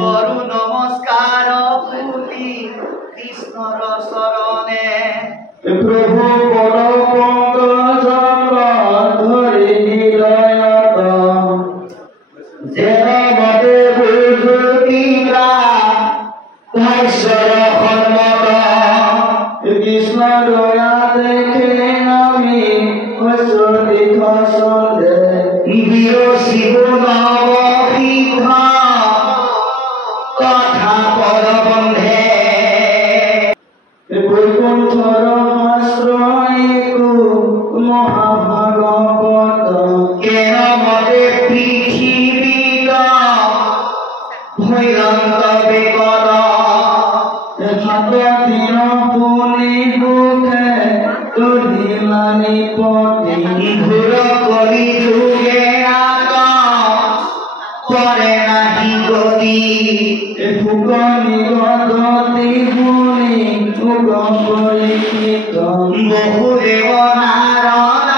Kuru namaskara puti কৃষ্ণৰ চৰণে প্ৰভু পদ পংকজ ধৰি হৃদয়ত যেন মতে বুজুকিলা ভাস্বৰ সন্মত কৃষ্ণ দয়া দেখে আমি হসদিত সন্দে বিৰচিব নৱসিদ্ধ কথা পদবন্ধে বৈকুণ্ঠৰ আশ্ৰয়কো মহাভাগৱত কেৰমতে পৃথিৱীত ভয়ন্ত বিপদ হাত দিন পুনি বুকে তুলিলানি পতি ঘূৰ কৰি যুগে আত কৰে নাহি গতি ফুকনি গতি শুনি উগম পৰিকৃত বহুদেৱ নাৰদ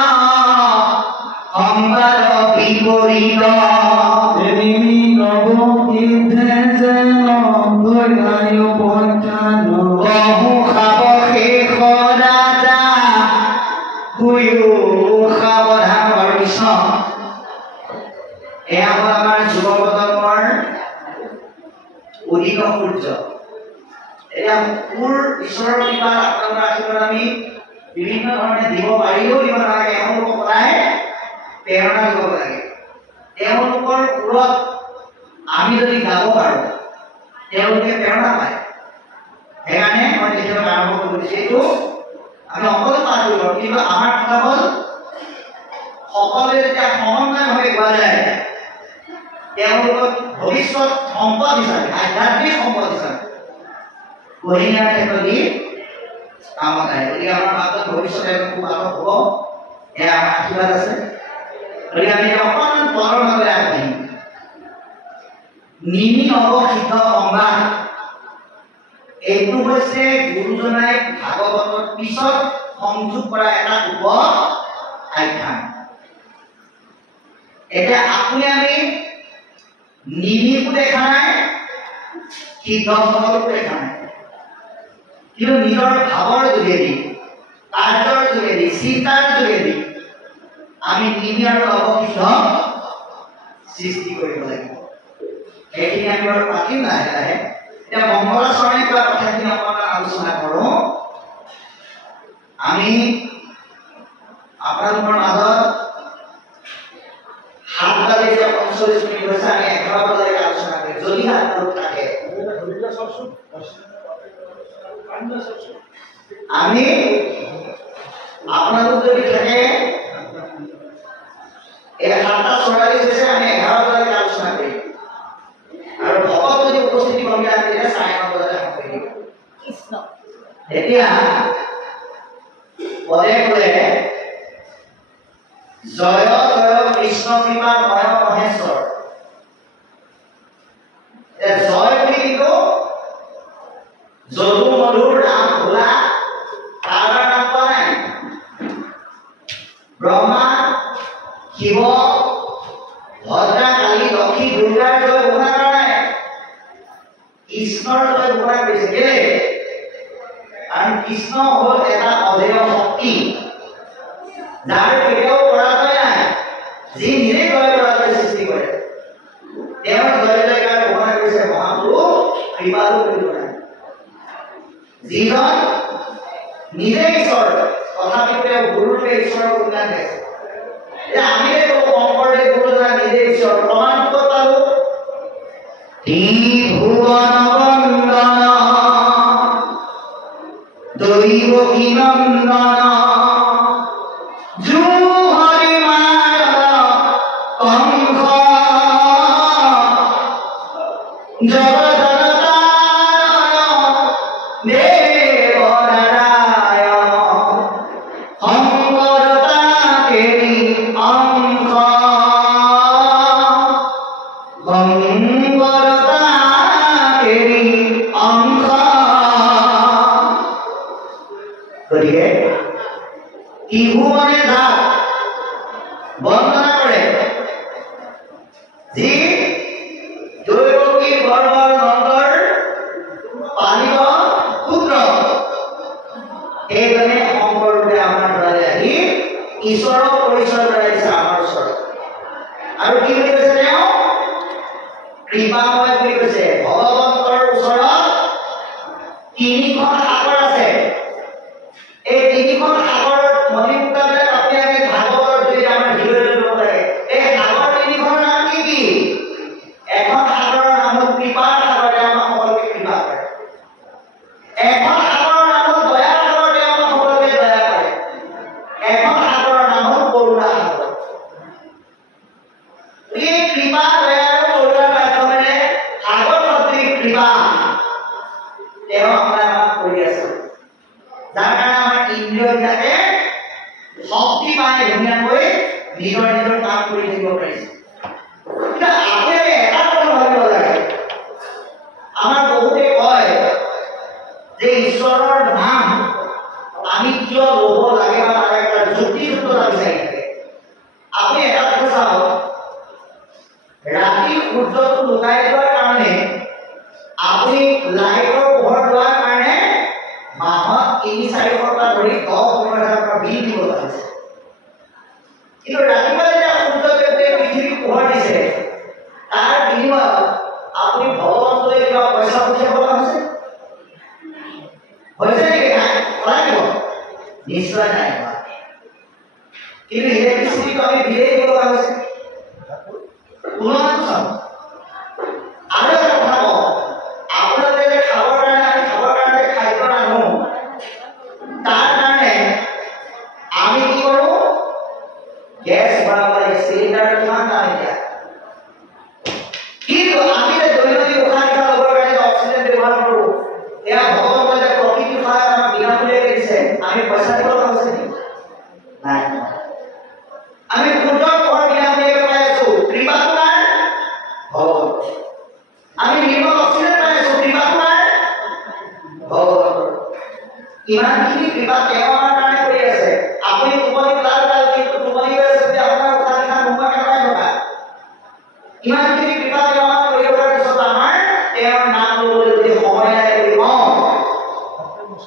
সংবাদ বিপৰীত নৱসিদ্ধে যেন ভয়ায় পঞ্চান বহু খাব শেষ ৰাজা শুয়ো সাৱধান আৰু কৃষ্ণ এয়া হ'ল আমাৰ যুৱ প্ৰজন্মৰ অধিক সূৰ্য এতিয়া মোৰ ঈশ্বৰৰ কৃপাত আপোনালোকৰ আশীৰ্বাদ আমি বিভিন্ন ধৰণে দিব পাৰিলেও দিব নালাগে এওঁলোকক সদায় প্ৰেৰণা দিব লাগে তেওঁলোকৰ সুৰত আমি যদি গাব পাৰোঁ তেওঁলোকে প্ৰেৰণা পায় সেইকাৰণে মই তেখেতক আৰম্ভ কৰি দিছোঁ এইটো আমি অকলে পাৰ কৰিব কিন্তু আমাৰ কথা হ'ল সকলোৱে যেতিয়া সমন্বয়ভাৱে গোৱা যায় তেওঁলোকক ভৱিষ্যত সম্পদ হিচাপে আধ্যাত্মিক সম্পদ হিচাপে গঢ়ি নিয়াৰ ক্ষেত্ৰত ই কামত আহে গতিকে আমাৰ মাজত ভৱিষ্যতে খুব আদৰ হ'ব এয়া আমাৰ আশীৰ্বাদ আছে গতিকে আমি অকণমান তলৰ মাজলৈ আগবাঢ়িম নিমি নৱসিদ্ধ সংবাদ এইটো হৈছে গুৰুজনাই ভাগৱতৰ পিছত সংযোগ কৰা এটা উপ আখ্যান এতিয়া আপুনি আমি নিমিকো দেখা নাই সিদ্ধসকলকো দেখা নাই কিন্তু নিজৰ ভাৱৰ যোগেদি কাৰ্যৰ যোগেদি চিন্তাৰ যোগেদি আমি নিমি আৰু নৱসিদ্ধ সৃষ্টি কৰিব লাগিব সেইখিনি আমি বাৰু পাতিম লাহে লাহে এতিয়া মংগলাচৰণে কোৱা কথাখিনি অকণমান আলোচনা কৰোঁ আমি আপোনালোকৰ মাজত 7 বজালৈ যে 45 মিনিট হৈছে আমি 11 বজালৈকে আলোচনা কৰিম যদি আপোনালোক থাকে আমি আপোনালোক যদি থাকে এই 7:44 হৈছে আমি 11 বজালৈকে আলোচনা কৰিম আৰু ভকত যদি উপস্থিতি কমি আছে তেতিয়া 9:30 বজালৈ শেষ কৰিম কৃষ্ণ এতিয়া পদে পদে জয় জয় কৃষ্ণ কৃপা ময় মহেশ্বৰ জয় বুলি কিন্তু যদু মধুৰ নাম ভোলা তাৰ নাম কোৱা নাই ব্ৰহ্মা শিৱ ভদ্ৰা কালী লক্ষী দুৰ্গাৰ জয় ঘোষণা কৰা নাই কৃষ্ণৰ জয় ঘোষণা কৰিছে কেলে কাৰণ কৃষ্ণ হ'ল এটা অজেয় শক্তি যাৰ কেতিয়াও পৰাজয় নাই যি নিজে জয় পৰাজয় সৃষ্টি কৰে তেওঁৰ জয় জয়কাৰ ঘোষণা কৰিছে মহাপুৰুষ কৃপালু বুলি কয় যিজন নিজে ঈশ্বৰ তথাপিও তেওঁ গুৰুৰূপে ঈশ্বৰৰ গুণগান গাইছে এতিয়া আমি শংকৰদেৱ গুৰুজনা নিজে ঈশ্বৰ প্ৰমাণ ক'ত পালো ত্ৰিভুৱন বন্দন দৈৱকী নন্দন যি দৈৱকী গৰ্ভৰ নন্দৰ পালিব সেইজনে শংকৰৰূপে আমাৰ ঘৰলৈ আহি ঈশ্বৰৰ পৰিচয় কৰাই দিছে আমাৰ ওচৰত। আৰু কি বুলি কৈছে তেওঁ? কৃপাময় বুলি কৈছে। ভগৱন্তৰ ওচৰত তিনিখন সাগৰ আছে। এই তিনিখন সাগৰত মণিমুক্তাবিলাক আপুনি আমি ভাগৱতৰ যদি আমাৰ হৃদয়লৈ ল'ব লাগে। এই সাগৰ তিনিখনৰ নাম কি কি? এখন সাগৰৰ নাম হ'ল কৃপাৰ সাগৰ, তেওঁ আমাক সকলোকে কৃপা কৰে। এখন সাগৰৰ নাম হ'ল দয়াৰ সাগৰ, তেওঁ আমাক সকলোকে দয়া কৰে। এখন সাগৰৰ নাম হ'ল কৰুণা সাগৰ। এই কৃপা, দয়া আৰু কৰুণাৰ মাধ্যমেৰে সাগৰ সদৃশ কৃপা তেওঁ আমাক কৰি আছে, যাৰ কাৰণে আমাৰ ইন্দ্ৰিয়বিলাকে শক্তি পাই ধুনীয়াকৈ নিজৰ নিজৰ কাম কৰি থাকিব পাৰিছে। কিন্তু আপুনি এটা কথা ভাবিব লাগে, আমাৰ বহুতে কয় যে ঈশ্বৰৰ নাম আমি কিয় ল'ব লাগে বা নালাগে তাৰ যুক্তিযুক্ততা বিচাৰি থাকে। আপুনি এটা কথা চাওক, ৰাতি সূৰ্যটো লুকাই যোৱাৰ কাৰণে আপুনি লাইটৰ পোহৰ লোৱাৰ কাৰণে মাহত ৩-৪ টকা ধৰি ১০-১৫,০০০ টকা বিল দিব লাগে। কিন্তু ৰাতিপুৱা যেতিয়া সূৰ্যদেৱে পৃথিৱীক পোহৰ দিছে, তাৰ বিনিময়ত আপুনি ভগৱন্তলৈ কিবা পইচা পঠিয়াব লগা হৈছে? হৈছে নেকি? নাই লাগিব, নিশ্চয় নাই। কিন্তু ইলেক্ট্ৰিচিটিটো আমি বিলেই দিব লগা হৈছে। তুলনাটো চাওক। আৰু এটা কথা কওঁ, আপোনালোকে যে খাবৰ কাৰণে খাদ্য ৰান্ধো, তাৰ কাৰণে আমি কি কৰোঁ? গেছ ভৰাব লাগে, চিলিণ্ডাৰ কিমান দাম এতিয়া। কিন্তু আমি যে দৈনন্দিন উশাহ নিশাহ ল'বৰ কাৰণে অক্সিজেন ব্যৱহাৰ কৰোঁ, এয়া ভগৱন্তই যে প্ৰকৃতিৰ সহায়ত আমাক বিনামূলীয়াকৈ দিছে, আমি পইচা দিব লগা হৈছে নেকি? নাই। আমি সূৰ্যৰ পোহৰ বিনামূলীয়াকৈ পাই আছো, কৃপাটো কাৰ? ভগৱন্ত। আমি নিৰ্মল অক্সিজেন পাই আছো, কৃপাটো কাৰ? ভগৱন্ত। ইমানখিনি কৃপা তেওঁ আমাৰ কাৰণে কৰি আছে। আপুনি টোপনি পেলাল, কিন্তু টোপনি গৈ আছে যদি আপোনাৰ উশাহ নিশাহ নোহোৱাকৈ পাই থকা। ইমানখিনি কৃপা তেওঁ আমাক কৰি থকাৰ পিছত আমাৰ তেওঁৰ নাম ল'বলৈ যদি সময় নাই বুলি কওঁ,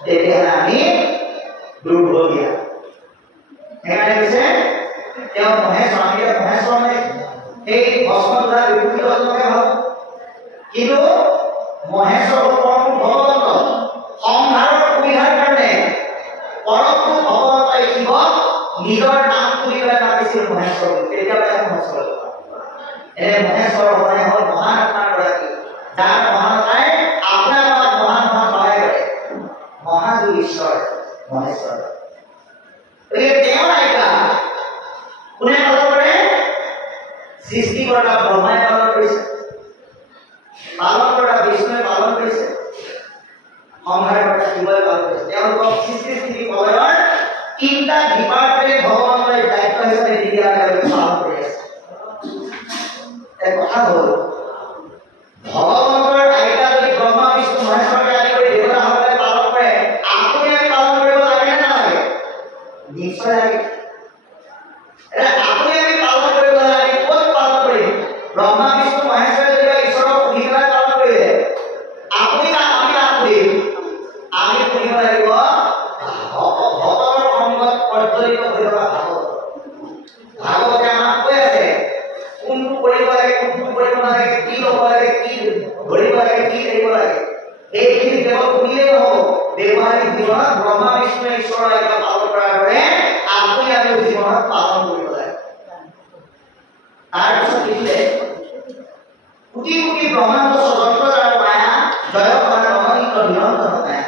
তেতিয়াহ'লে আমি দুৰ্ভগীয়া। সেইকাৰণে কৈছে তেওঁ মহেশ্বৰ, আমি এতিয়া মহেশ্বৰ মানে সেই ভস্ম দুটা বিভূতি দৰ্শনকে ভাবোঁ, কিন্তু মহেশ্বৰ পৰম ভগৱন্ত। সংসাৰৰ সুবিধাৰ কাৰণে পৰম ভগৱন্তই শিৱক নিজৰ নাম তুলি পেলাই মাতিছিল মহেশ্বৰ বুলি। তেতিয়া পাই মহেশ্বৰ। মহেশ্বৰ মানে হ'ল মহান আত্মাৰ গৰাকী, যাৰ মহানতাই আপোনাক আমাক মহান হোৱাত সহায় কৰে। মহাযুগ ঈশ্বৰ মহেশ্বৰ। গতিকে তেওঁৰ আজ্ঞা কোনে পালন কৰে? সৃষ্টিকৰ্তা ব্ৰহ্মাই পালন কৰিছে, পালনকৰ্তা বিষ্ণুৱে পালন কৰিছে, সংহাৰকৰ্তা শিৱই পালন কৰিছে। তেওঁলোকক সৃষ্টি স্থিতি প্ৰলয়ৰ ৩টা ডিপাৰ্টমেণ্ট ভগৱন্তই দায়িত্ব হিচাপে দি দিয়া তেওঁলোকে পালন কৰি আছে। কথা হ'ল, ভগৱন্তৰ আজ্ঞা যদি ব্ৰহ্মা বিষ্ণু মহেশ্বৰকে আদি কৰি দেৱতাসকলে পালন কৰে, আপুনি আমি পালন কৰিব লাগে নে নালাগে? নিশ্চয় লাগে। আপুনি আমি পালন কৰিব লাগে, ক'ত পালন কৰিম? ব্ৰহ্মা বিষ্ণু মহেশ্বৰে যদি ঈশ্বৰক সুধি পেলাই পালন কৰিলে, আপুনি আমি কাম কৰিম? আমি শুনিব লাগিব ভগৱতৰ সংগত প্ৰজ্বলিত হৈ থকা ভাগৱত। ভাগৱতে আমাক কৈ আছে কোনটো কৰিব লাগে, কোনটো কৰিব নালাগে, কি ল'ব লাগে, কি ধৰিব লাগে, কি এৰিব লাগে। এইখিনি কেৱল শুনিলেই নহ'ব, ব্যৱহাৰিক জীৱনত ব্ৰহ্মা বিষ্ণুৱে ঈশ্বৰৰ আজ্ঞা পালন কৰাৰ দৰে আপুনি আমি জীৱনত পালন কৰিব লাগে। তাৰপিছত লিখিলে কোটি কোটি ব্ৰহ্মাণ্ড স্বতন্ত্ৰ যাৰ মায়া জয় কৰা অনন্ত নিৰন্তৰ মায়া।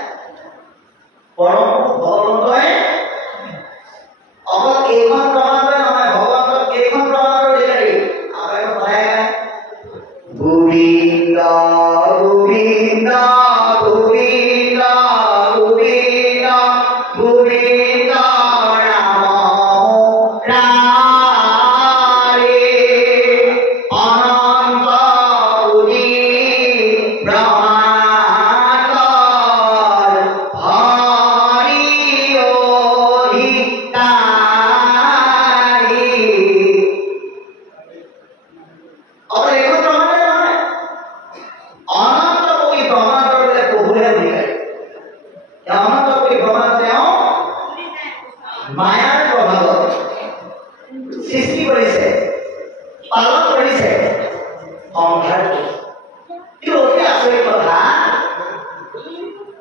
পৰম ভগৱন্তই অকল এইখন ব্ৰহ্মাণ্ডই নহয়, ভগৱন্তক কেইখন ব্ৰহ্মাণ্ডৰ অধিকাৰী? আমাৰ সদায় গোবিন্দ গোবিন্দ গোবিন্দ গোবিন্দ গোবিন্দ ৰাম ৰামে অনন্ত কোটি ব্ৰহ্মাণ্ডৰ হৰি অধিকাৰী। অকল এইখন ব্ৰহ্মাণ্ডই নহয়, অনন্ত কোটি ব্ৰহ্মাণ্ডৰ বোলে প্ৰভুহে অধিকাৰী। অনন্ত কোটি ব্ৰহ্মাণ্ড তেওঁ মায়াৰ প্ৰভাৱত সৃষ্টি কৰিছে পালন কৰিছে সংসাৰটো কিন্তু অতি আচৰিত কথা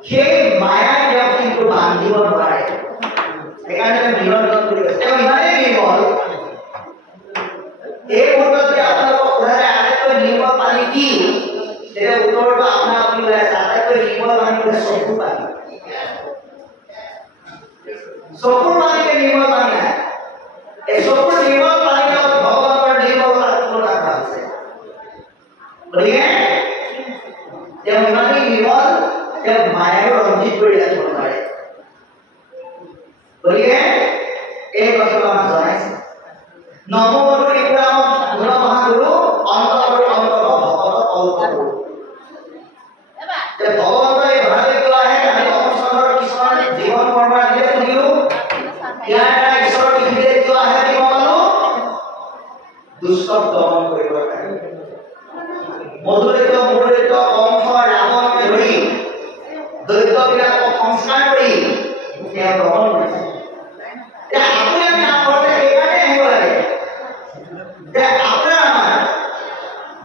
সেই মায়াই তেওঁক কিন্তু বান্ধিব নোৱাৰে সেইকাৰণে নিৰঞ্জন বুলি কৈছে তেওঁ ইমানেই নিৰ্মল এই মুহূৰ্তত আপোনালোকক সোধালে আটাইতকৈ নিৰ্মল পানী কি তেতিয়া উত্তৰটো আপোনাৰ আপুনি ওলাই আছে আটাইতকৈ নিৰ্মল পানী হৈছে চকুৰ পানী চকুৰ পানীতে নিৰ্মল পানী নাই এই চকুৰ নিৰ্মল পানীৰ লগত ভগৱানৰ নিৰ্মলতাৰ তুলনা কৰা হৈছে গতিকে তেওঁ ইমানেই নিৰ্মল তেওঁ মায়াৰো ৰঞ্জিত কৰি ৰাখিব নোৱাৰে গতিকে এই কথাটো আমাক জনাইছে নৱমধুৰ ইকুৰামত গুণ মহাগুৰু অন্তৰৰ অন্তৰ ভকত কল্পগুৰু ভগৱন্তৰ এই ভাৰতীয় কিয় আহে আমি অৱসৰৰ কিছুমান জীৱন কৰ্ম দিলে শুনিও ইয়াৰ দ্বাৰা ঈশ্বৰৰ বিধিৰে কিয় আহে বুলি ক'লো দুষ্টক দমন কৰিবৰ কাৰণে মধুৰিত মুৰুৰিত কংস ৰাৱণকে ধৰি দৈত্যবিলাকক সংস্কাৰ কৰি তেওঁ দমন কৰিছে আপুনি আমি নামঘৰতে সেইকাৰণে আহিব লাগে যে আপোনাৰ আমাৰ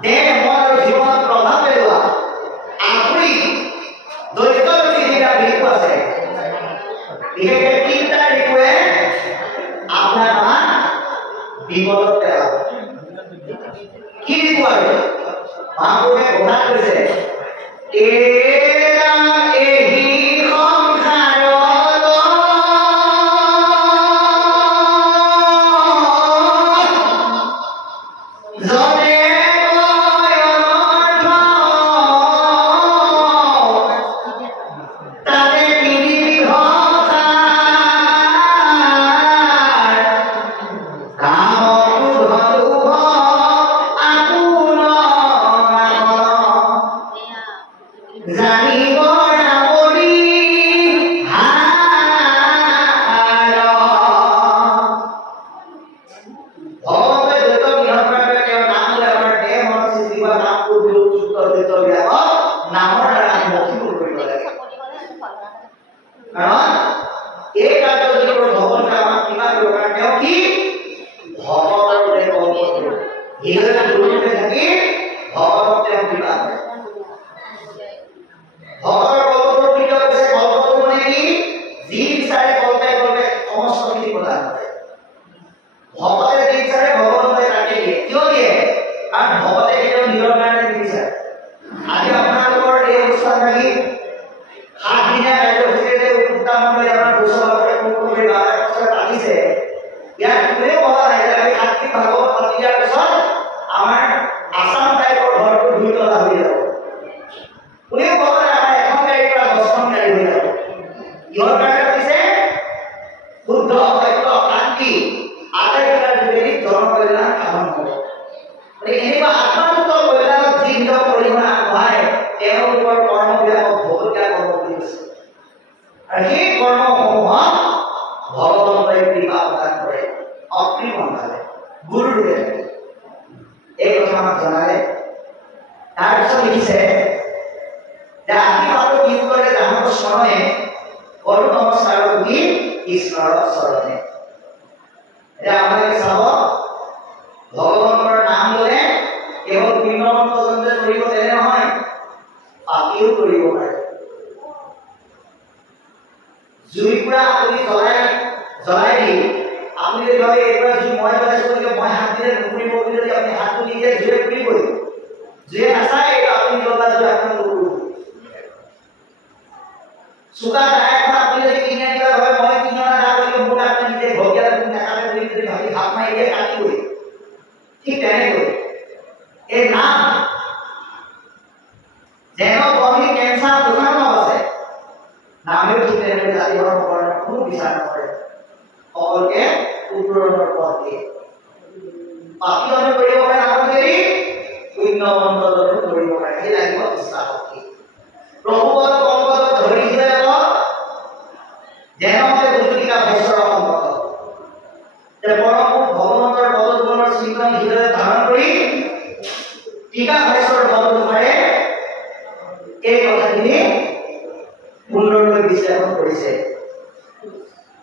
দেহ মন আৰু জীৱনত প্ৰভাৱ পেলোৱা আপুনি দৈত্যৰ যিবিলাক ঋতু আছে বিশেষকৈ তিনিটা ঋতুৱে আপোনাৰ আমাৰ বিপদত পেলাব কি ঋতু আৰু মহাপুৰুষে ঘোষণা কৰিছে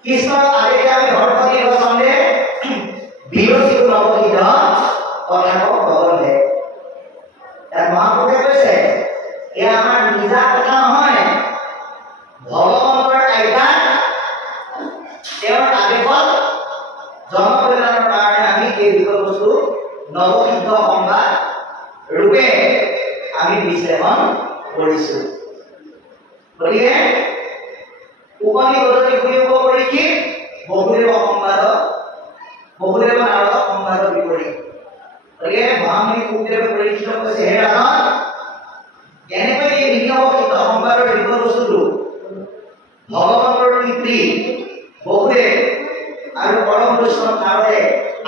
কৃষ্ণৰ আদেশে আমি ধৰ্ম নিৰ্বাচনে বিৰোধী নৱহিত কথাক বদলে তাৰ মহাপুৰুষে কৈছে এয়া আমাৰ নিজা কথা নহয় ভগৱানৰ আজ্ঞাত তেওঁৰ আদেশত জনকল্যাণৰ কাৰণে আমি এই বিষয়বস্তু নৱসিদ্ধ সংবাদ ৰূপে আমি বিশ্লেষণ কৰিছো গতিকে উপনিষদে কৰিব পৰীক্ষিত বহুদেৱ সংবাদ বহুদেৱ নাৰদ সংবাদৰ বিপৰীত গতিকে মহামুনি বহুদেৱ পৰীক্ষিত কৈছে হে ৰাজন কেনেকৈ এই নৱসিদ্ধ সংবাদৰ বিষয়বস্তুটো ভগৱানৰ পিতৃ বহুদেৱ আৰু পৰম বৈষ্ণৱ নাৰদে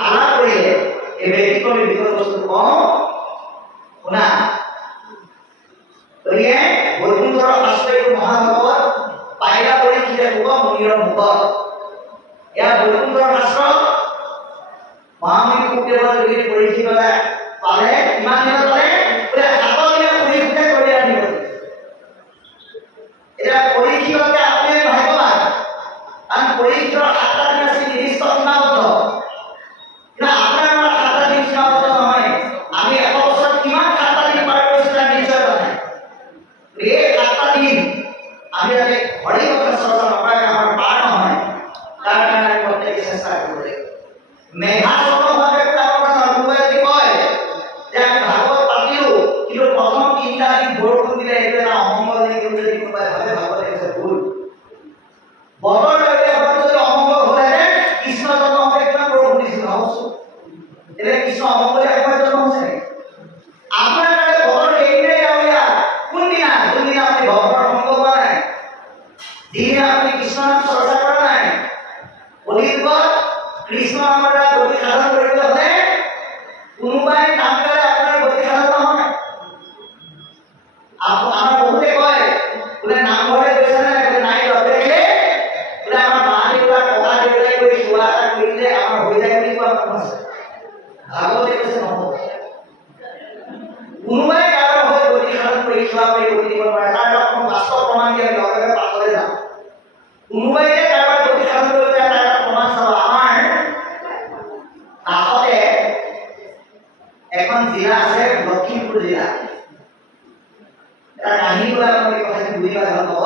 আলাপ কৰিলে এই ব্যক্তিকৰ বিষয়বস্তু কওঁ শুনা গতিকে বৈকুণ্ঠৰ শাস্ত্ৰীয় মহাভাগৱত পাইলা পৰীক্ষিতে ক'ব মুনিৰ মুখত ইয়াৰ বৈকুণ্ঠৰ শাস্ত্ৰ মহামুনি বহুদেৱৰ যোগেদি পৰীক্ষিত পালে কিমান দিনত পালে বোলে 7 দিনত পৰীক্ষিত কৰি আনিব এটা পৰীক্ষিতকে আপুনি ভাগ্যৱান কাৰণ পৰীক্ষিতৰ 7টা দিন আছে নিৰ্দিষ্ট সীমাবদ্ধ কিন্তু আপোনাৰ আমাৰ 7টা দিন সীমাবদ্ধ নহয় আমি 100 বছৰত কিমান 7টা দিন পাৰ কৰিছো তাৰ নিশ্চয় জানে এই 7টা দিন আমি যাতে হৰি কথা চৰ্চা নকৰাকৈ আমাৰ পাৰ নহয় তাৰ কাৰণে আমি প্ৰত্যেকে চেষ্টা কৰিব লাগিব মেঘাচক্ৰ ভাৱে আপোনাৰ কোনোবাই কয় যে আমি ভাগৱত পাতিলো কিন্তু প্ৰথম 3টা দিন বৰষুণ দিলে এইটো এটা অমংগল নেকি বুলি কোনোবাই ভাবে ভাগৱত আছে ভুল বতৰ লগে যদি অমংগল হ'লে কৃষ্ণ জন্ম হওঁতে কিমান বৰষুণ দিছিল ভাবচোন এতিয়া কৃষ্ণ অমংগলীয়া সময়ত জন্ম হৈছে নেকি আপোনাৰ কাৰণে বতৰ সেইদিনাই ডাৱৰীয়া কোনদিনা যোনদিনা আপুনি ভগৱানৰ সংগ কৰা নাই যিদিনা আপুনি কৃষ্ণ নাম চৰ্চা কৰা নাই অলিগত কৃষ্ণ নামৰ দ্বাৰা গতি সাধন কৰিবলৈ হ'লে কোনোবাই নাম গালে আপোনাৰ গতি সাধন নহয় আমাৰ বহুতে কয় বোলে নামঘৰলৈ গৈছে নে নাই বাপেকে বোলে আমাৰ মা দেউতা ককা দেউতাই গৈ সেৱা এটা কৰিলে আমাৰ হৈ যায় বুলি কোৱা মানুহ আছে ভাগৱতে কৈছে নহ'ব কোনোবাই কাৰোবাৰ হৈ গতি সাধন কৰি সেৱা কৰি গতি দিব নোৱাৰে তাৰ কোনো বাস্তৱ প্ৰমাণ দিয়ে লগে লগে পাছলৈ যাম কোনোবাই যে কাৰোবাৰ গতি সাধন কৰিব তাৰ এটা প্ৰমাণ চাব আমাৰ কাষতে এখন জিলা আছে লখিমপুৰ জিলা এটা কাহিনী কোৱা আমি কথাটো বুজি পালে ভাল হ'ব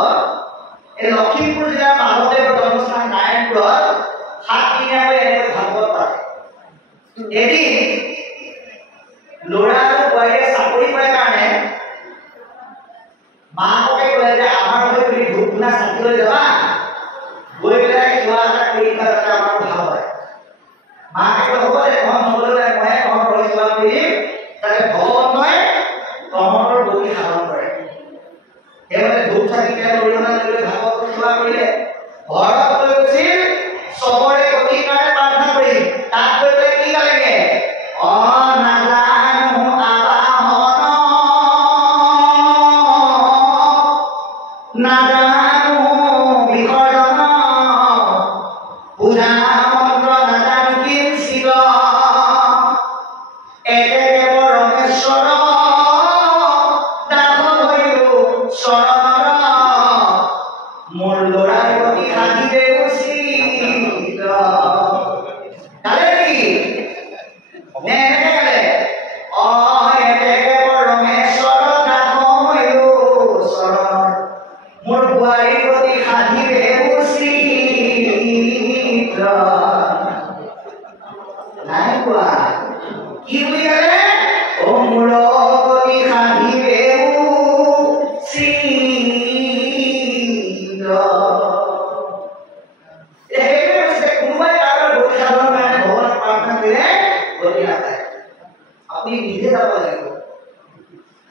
এই লখিমপুৰ জিলাৰ মাধৱদেৱৰ জন্মস্থান নাৰায়ণপুৰত 7 দিনীয়াকৈ এনেকৈ ভাগৱত পাতে এদিন ল'ৰা আৰু বোৱাৰীয়ে চাকৰি কৰাৰ কাৰণে মাকে ক'লে যে আমাৰ হৈ তুমি ধূপ ধূনা চাকি লৈ যাবা গৈ পেলাই সেৱা এটা কৰি যাতে আমাৰ ভাল হয় মাকে ক'লে হ'ব দে মই নগ'লে মই তহঁতৰ সেৱা কৰি দিম তাতে ভগৱানে তহঁতৰ গতি সাধন কৰে সেইবাবে ধূপ চাকি অৰিহণা লৈ ভাগৱত সেৱা কৰিলে ঘৰত লৈ গৈছিল চবৰে গতিৰ কাৰণে প্ৰাৰ্থনা কৰিম তাত গৈ পেলাই কি গালেগে নাজানো আবাহন নাজানো বিসৰ্জন পূজা মন্ত্ৰ নাজানো কিঞ্চিত এতেকে পৰমেশ্বৰ দাস হৈও চৰণৰ মোৰ ল'ৰাৰ গতি সাধিবে উচিত গালে নেকি এনেকে গালে এতেকে পৰমেশ্বৰ দাস হৈও চৰণৰ মোৰ বোৱাৰীৰ গতি সাধিবে উচিত নাই কোৱা কি বুলি ক'লে মোৰ গতি সাধিবে উচিত কোনোবাই কাৰোবাৰ গতি সাধনৰ কাৰণে ভগৱানক প্ৰাৰ্থনা কৰিলে গতি নাপায় আপুনি নিজে যাব লাগিব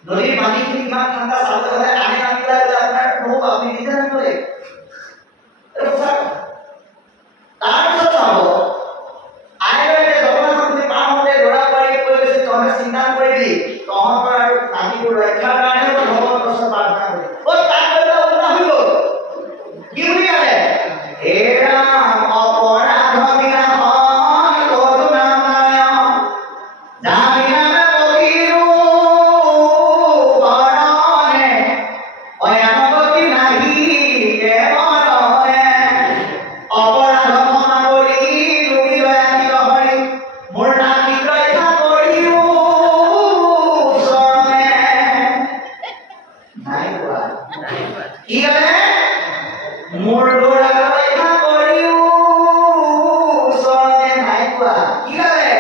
নদীৰ পানীখিনি ইমান ঠাণ্ডা চাবলৈ হ'লে আনে নামি পেলাই আপোনাৰ নহ'ব আপুনি নিজে নামিব লাগিব তাৰপিছত চাব আইৰে জগন্নাথ আপুনি পাৰ হওঁতে ল'ৰা বোৱাৰীয়ে কৈ গৈছে মোৰ ল'ৰা ৰক্ষা কৰিও ওচৰতে নাই পোৱা কি কৰে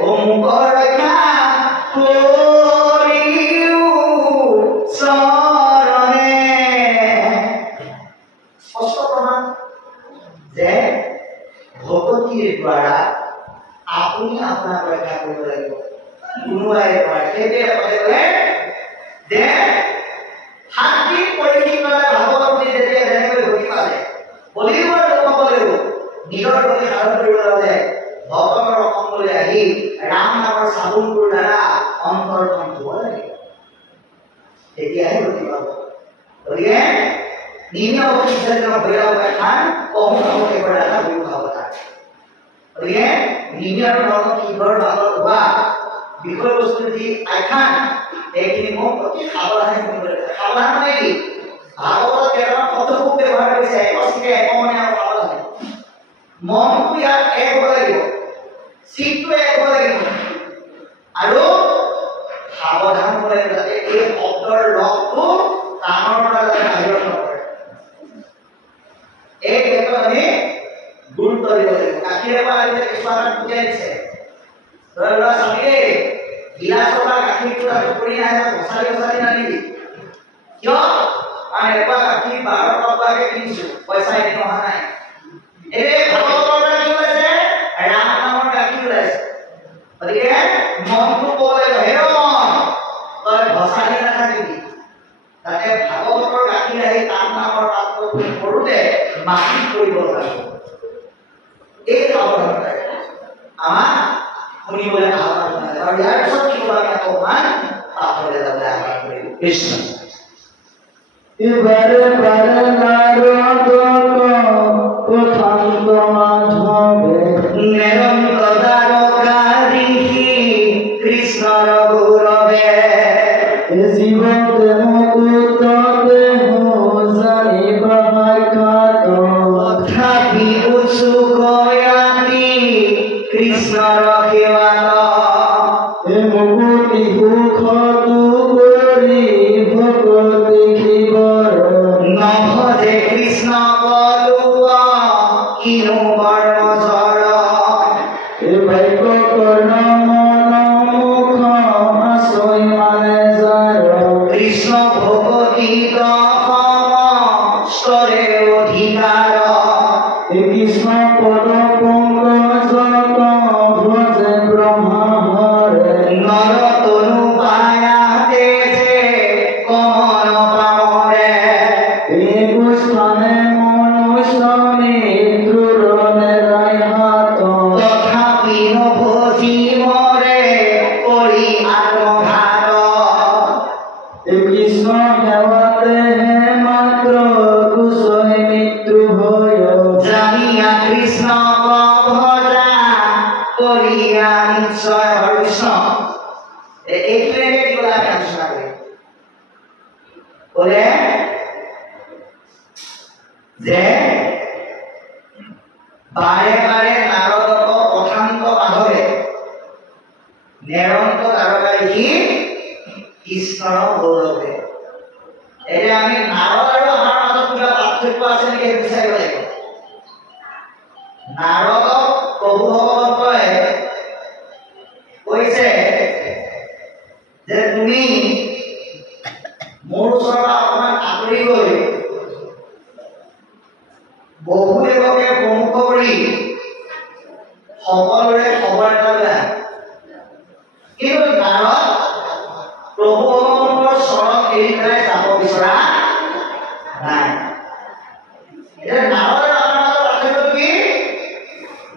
মোক ৰক্ষা কৰিও চৰণে স্পষ্ট প্ৰমাণ যে ভগৱতীৰ দ্বাৰা আপুনি আপোনাক ৰক্ষা কৰিব লাগিব কোনোবাই সেইটোৱে ক'লে যে শান্তি পৰিশীলনাৰে ভাগৱতী যেতিয়া যেনেকৈ গতি পালে বলিবৰ লোকসকলেও নিজৰ গতি সাধন কৰিবলৈ হ'লে ভগৱানৰ অসমলৈ আহি ৰাম নামৰ চাবোনটোৰ দ্বাৰা অন্তৰখন ধুব লাগিব তেতিয়াহে গতি পাব গতিকে নিম্ন অফিচাৰ ভৈৰৱ এখন অহংকাৰকে কৰা এটা বিভাগতা গতিকে নিম্ন ধৰ্ম কিহৰ ভাগত হোৱা বিষয়বস্তু যি আখ্যান এইখিনি মোক অতি সাৱধানে শুনিব লাগিব সাৱধান মানে কি ভাগৱতত কেইটামান শব্দকোষ ব্যৱহাৰ কৰিছে একচিকে একমনে আৰু সাৱধানে মনটো ইয়াত এক হ'ব লাগিব চিত্তটো এক হ'ব লাগিব আৰু সাৱধান হ'ব লাগিব যাতে এই শব্দৰ ৰসটো কাণৰ পৰা যাতে বাহিৰত নপৰে এই ক্ষেত্ৰত আমি গুৰুত্ব দিব লাগিব গাখীৰে পৰা আহিলে কিছুমান বুজাই দিছে ধৰি লোৱা চামিলে গিলাচৰ পৰা গাখীৰটো তাতে পৰি নাহে ঘচালি নানিবি কিয় কাৰণ এপোৱা গাখীৰ 12 টকাকে কিনিছো পইচা এনেও অহা নাই এই ভাগৱতৰ পৰা কি ওলাইছে ৰাম নামৰ গাখীৰ ওলাইছে গতিকে মনটো ক'লে হে মন তই ঘচালি নাথাকিবি তাতে ভাগৱতৰ গাখীৰ আহি ৰাম নামৰ পাত্ৰটো পৰোতে মাটিত পৰিব লাগিব এই সাৱধানতা আমাক শুনিবলৈ আহ্বান জনাইছে আৰু ইয়াৰ পিছত কি ক'ব আমি অকণমান পাছলৈ যাবলৈ আহ্বান কৰিম কৃষ্ণ ইবারে বারে নারদ প্রথান্ত মাধবে নিরন্তদারকারী কৃষ্ণ রঘুরবে জীব মুকুত দেহ জানিবা খ্যাত তথাপি উৎসুকয়াতি কৃষ্ণ রক্ষিবাত মুকুতি সুখ দুরি ভগতি খিবর নভজে কৃষ্ণ বলুয়া কিনু বর্ণচর ভাগ্য কর্ণ মন মুখ আশ্রয় মানে যার কৃষ্ণ ভগতি স্তরে অধিকার কৃষ্ণ পদ পঙ্কজ ভজে ব্রহ্মা হরে নরতনু পায়াতে যে কমল পামরে স্থানে মনুষ্য নিদ্রুরণে রায়হাত তথাপি নভজি মরে করি আত্মঘাত কৃষ্ণ সেৱাতে মাত্ৰ কুশয় মৃত্যু ভয় জানিয়া কৃষ্ণ ভজা কৰিয়া নিশ্চয় কৃষ্ণ এইটোৱে কি ক'লে আমি আলোচনা কৰিম ক'লে যে বাৰে বাৰে নাৰদক প্ৰথান্ত মাধৱে নিৰন্ত দ্বাৰকাৰী কৃষ্ণৰ গৌৰৱে এতিয়া আমি নাৰদ আৰু আমাৰ মাজত কিবা পাৰ্থক্য আছে নেকি সেইটো বিচাৰিব লাগিব নাৰদক প্ৰভু ভগৱন্তই কৈছে যে তুমি মোৰ ওচৰৰ পৰা অকণমান আঁতৰি গৈ বহুদেৱকে প্ৰমুখ কৰি সকলোৰে খবৰ এটা লৈ আহা কিন্তু নাৰদ প্ৰভু ভগৱন্তৰ চৰণ এৰি পেলাই যাব বিচৰা নাই এতিয়া নাৰদ আৰু আমাৰ মাজত পাৰ্থক্যটো কি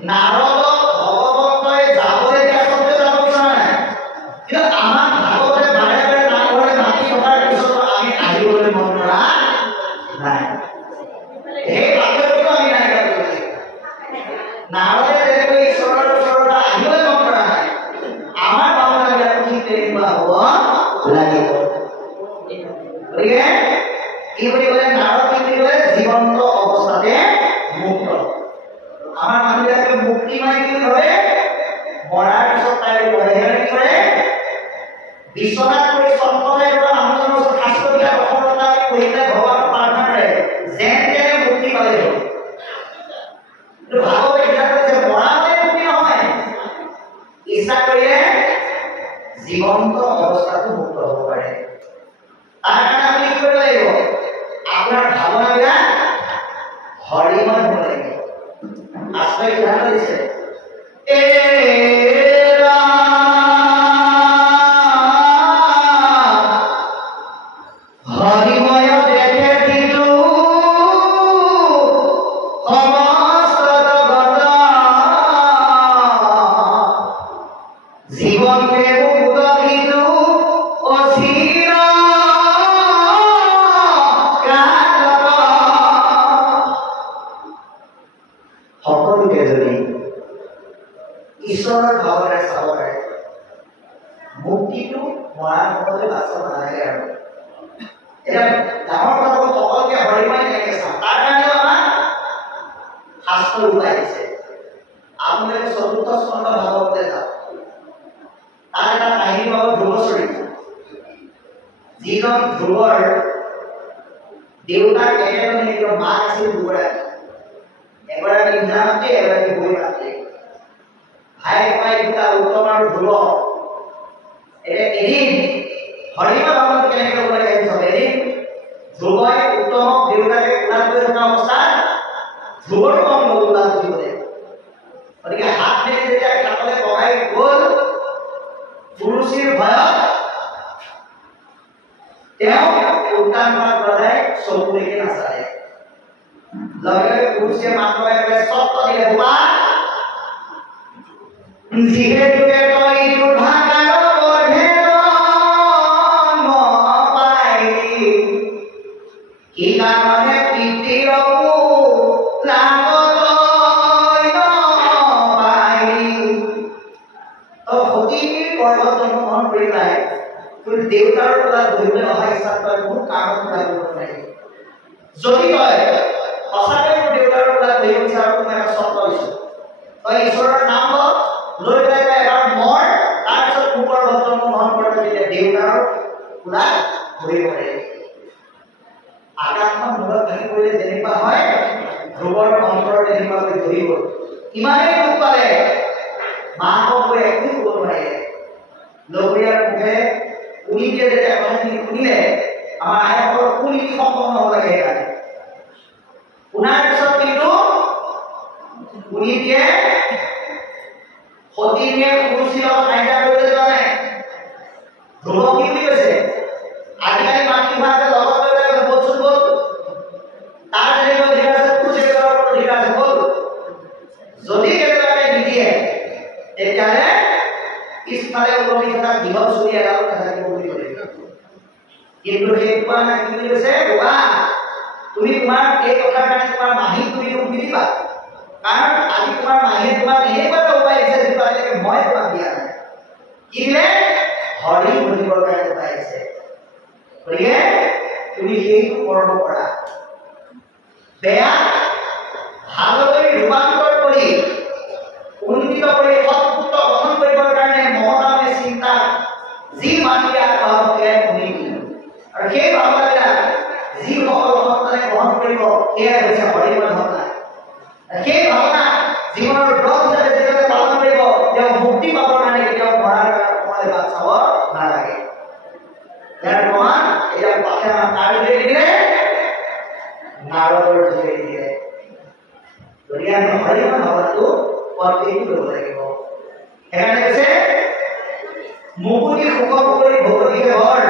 নাৰদক ভগৱন্তই যাবলৈ দিয়া সত্ত্বেও যাব বিচৰা নাই কিন্তু আমাক ভাগৱতে বাৰে বাৰে নামঘৰলৈ মাতি থকাৰ পিছতো আমি আহিবলৈ মন কৰা নাই এই পাৰ্থক্যটো আমি নাইকিয়া কৰিব লাগিব হৰিময় হ'ব লাগে আশ্ৰয় কিমান দিছে ঈশ্বৰৰ ভাৱৰে চাব পাৰে মুক্তিটো মৰাৰ সকলে বাচা নালাগে আৰু এতিয়া ডাঙৰ কথাবোৰ সকলোকে হৰিময় কেনেকৈ চাওঁ তাৰ কাৰণেও আমাৰ শাস্ত্ৰ ওলাই দিছে আপোনালোকে চতুৰ্থ স্কন্ধ ভাগৱতলৈ যাওক তাৰ এটা কাহিনী পাব ধ্ৰুৱ চৰিত্ৰ যিজন ধ্ৰুৱৰ দেউতাক একেজনে নিজৰ মাক আছিল দুগৰাকী এগৰাকী মীনা মাতৃ এগৰাকী বৈ মাতৃ ভাই ককাই দুটা উত্তম আৰু ধ্ৰুৱ এদিন হৰিময় ভাৱত কেনেকৈ হ'ব লাগে চবে এদিন ধ্ৰুৱই উত্তমক দেউতাকে কোলাত লৈ থকা অৱস্থাত ধ্ৰুৱৰ কম হ'ল কোলাত উঠিবলৈ গতিকে হাত মেলি যেতিয়া খাবলৈ ককাই গ'ল পুৰুষীৰ ভয়ত তেওঁ উত্তান কৰাত ৰজাই চকুলৈকে নাচালে লগে লগে পুৰুষীয়ে মাত লগাই পেলাই চত্ব দিলে বোপা যিহেতুকে তই দুৰ্ভাগাৰ বৰ্ধে জন্ম পাইলি কি কাৰণে পিতৃৰকো লাগত নপাইলি তই সতীৰ গৰ্ভত জন্মগ্ৰহণ কৰি পেলাই তোৰ দেউতাৰ পৰা ধৰিবলৈ অহা ইচ্ছা তই মোৰ কামত পূৰা কৰিব নোৱাৰিলি যদি তই সঁচাকৈ মোৰ দেউতাৰ পৰা ধৰিব বিচাৰ মই এটা চৰ্ত দিছোঁ তই ঈশ্বৰৰ নাম লৈ পেলাই এবাৰ মৰ তাৰপিছত মোৰ গৰ্ভত জন্মগ্ৰহণ কৰোঁতে যেতিয়া দেউতাৰ পৰা ধৰিব পাৰিবি আকাশখন মূৰত ভাঙি পৰিলে যেনেকুৱা হয় ধ্ৰুৱৰ অন্তৰত তেনেকুৱাকৈ ধৰি গ'ল ইমানেই দুখ পালে মাকক গৈ একো ক'ব নোৱাৰিলে লগৰীয়াৰ মুখে উনীতিয়ে যেতিয়া কথাখিনি শুনিলে আমাৰ আইসকলৰ কুনীতি সম্পন্ন হ'ব লাগে সেইকাৰণে শুনাৰ পিছত কিন্তু উনীতিয়ে সতীয়ে পুৰুষীৰ লগত কাজিয়া কৰিবলৈ যোৱা নাই ধ্ৰুৱ কি বুলি কৈছে আজিকালি মাতৃভাষাতে লগত লৈ পেলাই বলচোন বল তাৰ যেনেকৈ অধিকাৰ আছে পুৰুষে অধিকাৰ আছে বল যদি কেনেবাকৈ নিদিয়ে তেতিয়াহ'লে পিছফালে ওলমি থকা দীঘল চুৰি এডাল নাথাকিব বুলি ক'লে কিন্তু সেই কোৱা নাই কি বুলি কৈছে বাবা তুমি তোমাৰ এই কথাৰ কাৰণে তোমাৰ মাহীক তুমি মোক নিদিবা কাৰণ আজি তোমাৰ মাহীয়ে তোমাক এনেকুৱা এটা উপায় দিছে যিটো আজিলৈকে মই তোমাক দিয়া নাই কি দিলে হৰি বুজিবৰ কাৰণে উপায় দিছে গতিকে তুমি সেইটো কৰ্ম কৰা বেয়া ভাললৈ ৰূপান্তৰ কৰি উন্নীত কৰি সৎপুত্ৰ গঠন কৰিবৰ কাৰণে মহতামে চিন্তা যি মাতি আগবঢ়াবকে শুনি আৰু সেই ভাৱনাবিলাক যিসকল সন্তানে গ্ৰহণ কৰিব সেয়াই হৈছে হৰিময় ভাৱনা সেই ভাৱনা জীৱনৰ ব্ৰত হিচাপে যেতিয়ালৈ পালন কৰিব তেওঁ মুক্তি পাবৰ কাৰণে কেতিয়াও মৰাৰ সময় বাট চাব নালাগে ইয়াৰ প্ৰমাণ এতিয়া পাঠে আমাক কাৰ যোগে দিলে নাৰদৰ যোগে দিলে গতিকে আমি হৰিময় ভাৱনাটো প্ৰত্যেক কৰিব লাগিব সেইকাৰণে কৈছে মুকুতি সুখ কৰি ভগৱতী ঘৰ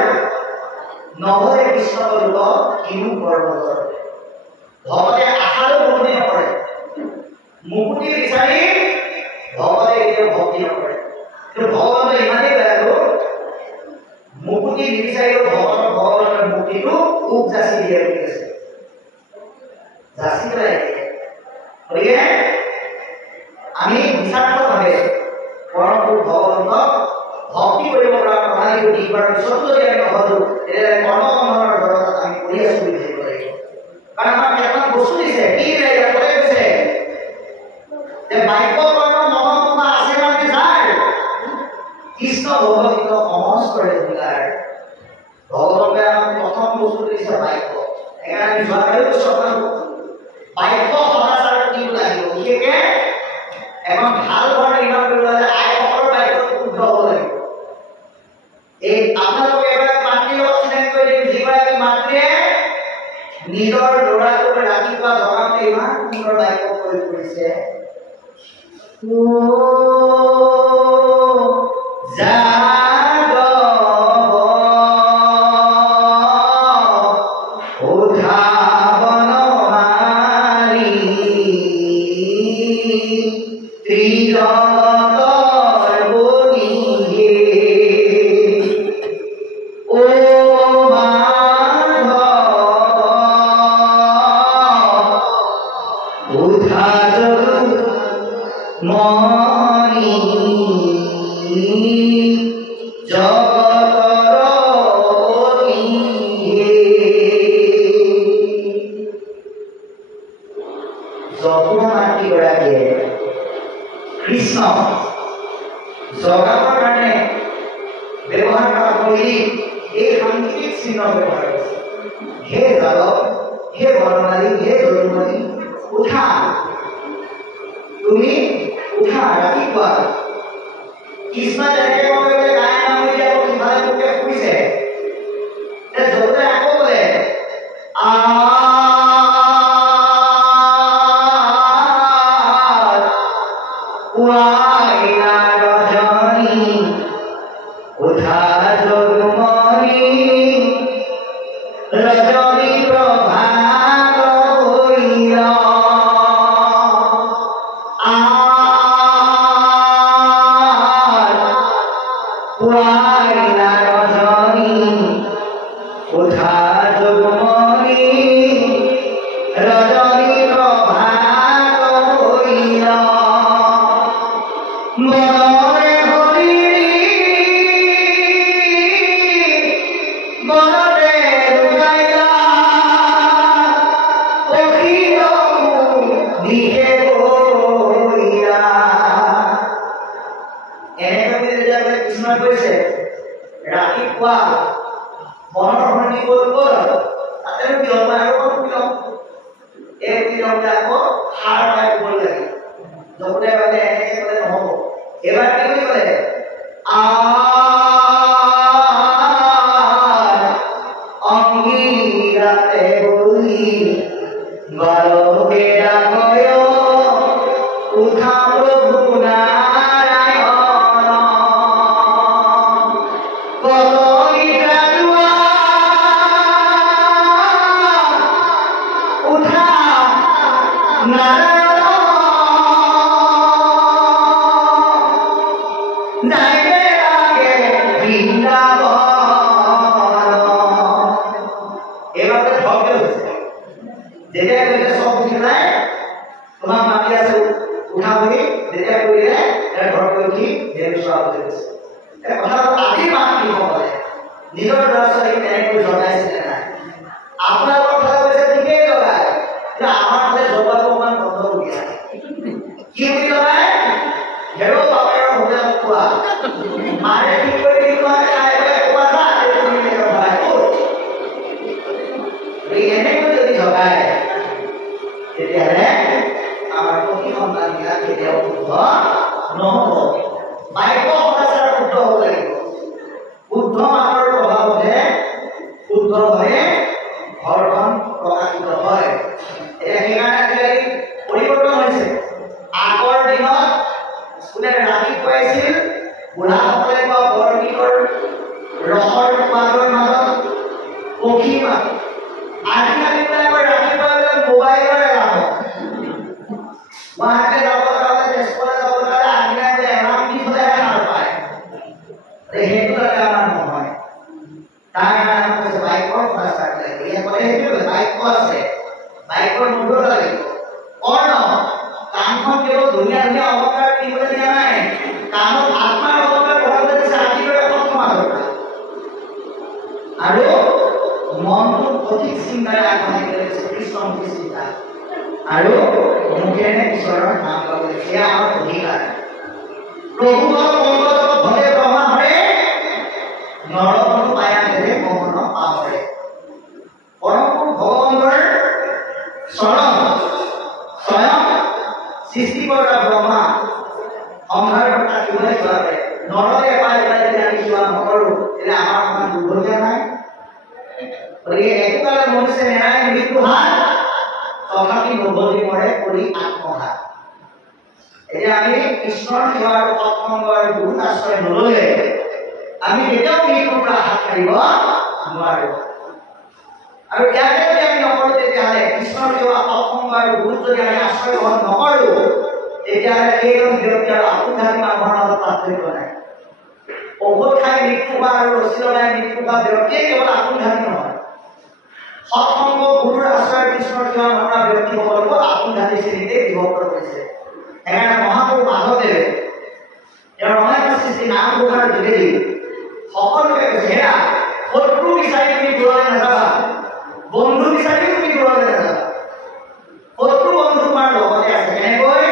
নভৰে কৃষ্ণ ৰূপ কিনো পৰ্বতৰ ভগতে আশাৰো ভক্তি নকৰে মুকুতি বিচাৰি ভগতে কেতিয়াও ভক্তি নকৰে কিন্তু ভগৱানৰ ইমানেই বেয়াটো মুকুতি নিবিচাৰিলেও ভগৱানৰ মুক্তিটো খুব যাচি দিয়ে বুলি কৈছে যাচি পেলাই দিয়ে গতিকে আমি নিস্বাৰ্থভাৱে পৰম ভগৱন্তক ভক্তি কৰিব পৰা প্ৰণালীটো দিশবাৰ পিছতো যদি আমি নভজো তেতিয়াহ'লে কৰ্মবন্ধনৰ দৰকাৰত আমি কৰি আছো বুলি ভাবিব লাগিব কাৰণ আমাক কেইটামান বস্তু দিছে কি ইয়াত কৈ কৈছে যে বাক্য কৰ্ম মনোমোহা আছে মানে যাৰ কৃষ্ণ ভগৱতীক সহজ কৰে যোগাৰ ভগৱতে আমাক প্ৰথম বস্তু দিছে বাক্য সেইকাৰণে আমি যোৱাকালিও কৈছো আপোনালোকক বাক্য সদাচাৰ কি লাগিব বিশেষকৈ এখন ভাল ঘৰ নিৰ্মাণ কৰিব হ'লে আইসকলৰ বাক্যটো শুদ্ধ হ'ব লাগিব এই আপোনালোকে এগৰাকী মাতৃৰ লগত চিনাকি কৰি দিম যিগৰাকী মাতৃয়ে নিজৰ ল'ৰাটোক ৰাতিপুৱা জগাওঁতে ইমান সুন্দৰ বাক্য প্ৰয়োগ কৰিছে কৃষ্ণ জগাবৰ কাৰণে ব্যৱহাৰ কৰা শৈলী এই সাংকেতিক চিহ্ন ব্যৱহাৰ কৰিছে হে যাদৱ হে বৰ্ণালী হে জন্মনী উঠা তুমি উঠা ৰাতিপুৱা কৃষ্ণ যেনেকৈ কয় গাই নামৰি যাব সিফালে মোকে শুইছে যতে আকৌ বোলে আমি নবজি মৰে কৰি আত্মঘাত এতিয়া আমি কৃষ্ণৰ সেৱা আৰু সৎসংগ আৰু গুৰুৰ আশ্ৰয় নললে আমি কেতিয়াও মৃত্যুৰ পৰা হাত সাৰিব নোৱাৰো আৰু ইয়াতে যদি আমি নকৰোঁ তেতিয়াহ'লে কৃষ্ণৰ সেৱা সৎসংগ আৰু গুৰুৰ যদি আমি আশ্ৰয় গ্ৰহণ নকৰোঁ তেতিয়াহ'লে এইজন ব্যক্তিৰ আপোনঘাতী মানুহৰ মাজত পাৰ্থক্য নাই ঔষধ খাই মৃত্যু হোৱা আৰু ৰছী লগাই মৃত্যু হোৱা ব্যক্তিয়ে কেৱল আপোনঘাতী নহয় সৎসংগ গুৰুৰ আশ্ৰয় কৃষ্ণৰ সেৱা নকৰা ব্যক্তিসকলকো আপোনঘাতী শ্ৰেণীতে বিভক্ত কৰিছে সেইকাৰণে মহাপুৰুষ মাধৱদেৱে তেওঁৰ ৰমায়ণ সৃষ্টি নাম ঘোষাৰ যোগেদি সকলোকে কৈছে হেৰা শত্ৰু বিচাৰি তুমি দূৰলৈ নাযাবা বন্ধু বিচাৰি তুমি দূৰলৈ নাযাবা শত্ৰু বন্ধু তোমাৰ লগতে আছে কেনেকৈ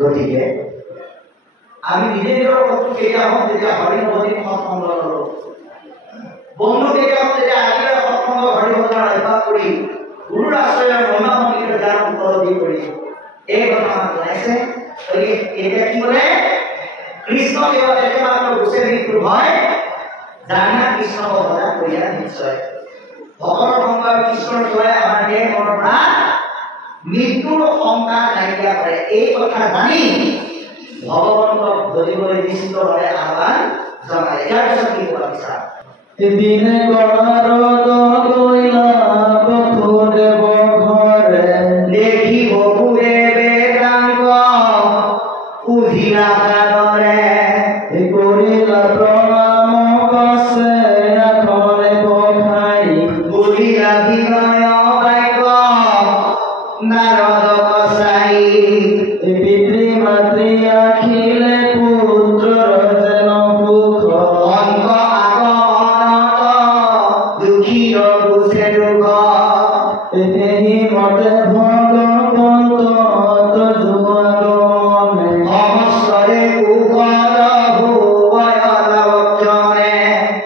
গতিকে আমি নিজে নিজৰ বস্তু কেতিয়া হওঁ যেতিয়া হৰিভজনী সৎসংগ লওঁ বন্ধু কেতিয়া হওঁ যেতিয়া আজিৰ সৎসংগ হৰিভজনৰ অভ্যাস কৰি গুৰুৰ আশ্ৰয়ৰ মহিমা সংগীতৰ জ্ঞান উপলব্ধি কৰিছোঁ এই কথা আমাক জনাইছে গতিকে এতিয়া কি বোলে কৃষ্ণ কেৱল একেমাত্ৰ গুচে মৃত্যুৰ হয় জানা কৃষ্ণ ভজা কৰিয়া নিশ্চয় ভগৱৰ সংগ কৃষ্ণৰ সেৱাই আমাৰ দেহ মনৰ পৰা মৃত্যুৰ শংকা নাইকিয়া কৰে এই কথা জানি ভগৱন্তক ধৰিবলৈ নিশ্চিতভাৱে আহ্বান জনায় ইয়াৰ পিছত কি ক'ব বিচাৰ দিনে গণাৰত গৈলা বসুদেৱ ঘৰে দেখি বসুদেৱে প্ৰাঙ্গ উধিলা সাদৰে কৰিলা প্ৰণাম পাছে আখনে পঠাই বুলিলা বিনয় বাক্য নাৰদ কসাই পিতৃ মাতৃ আখিলে পুত্ৰৰ যেন সুখ অন্ত আগমনত দুখীৰ বুঝে দুখ সেই মতে ভগৱন্ত যুগমনে সমস্তৰে কুশল ভুৱয়লক্ষণে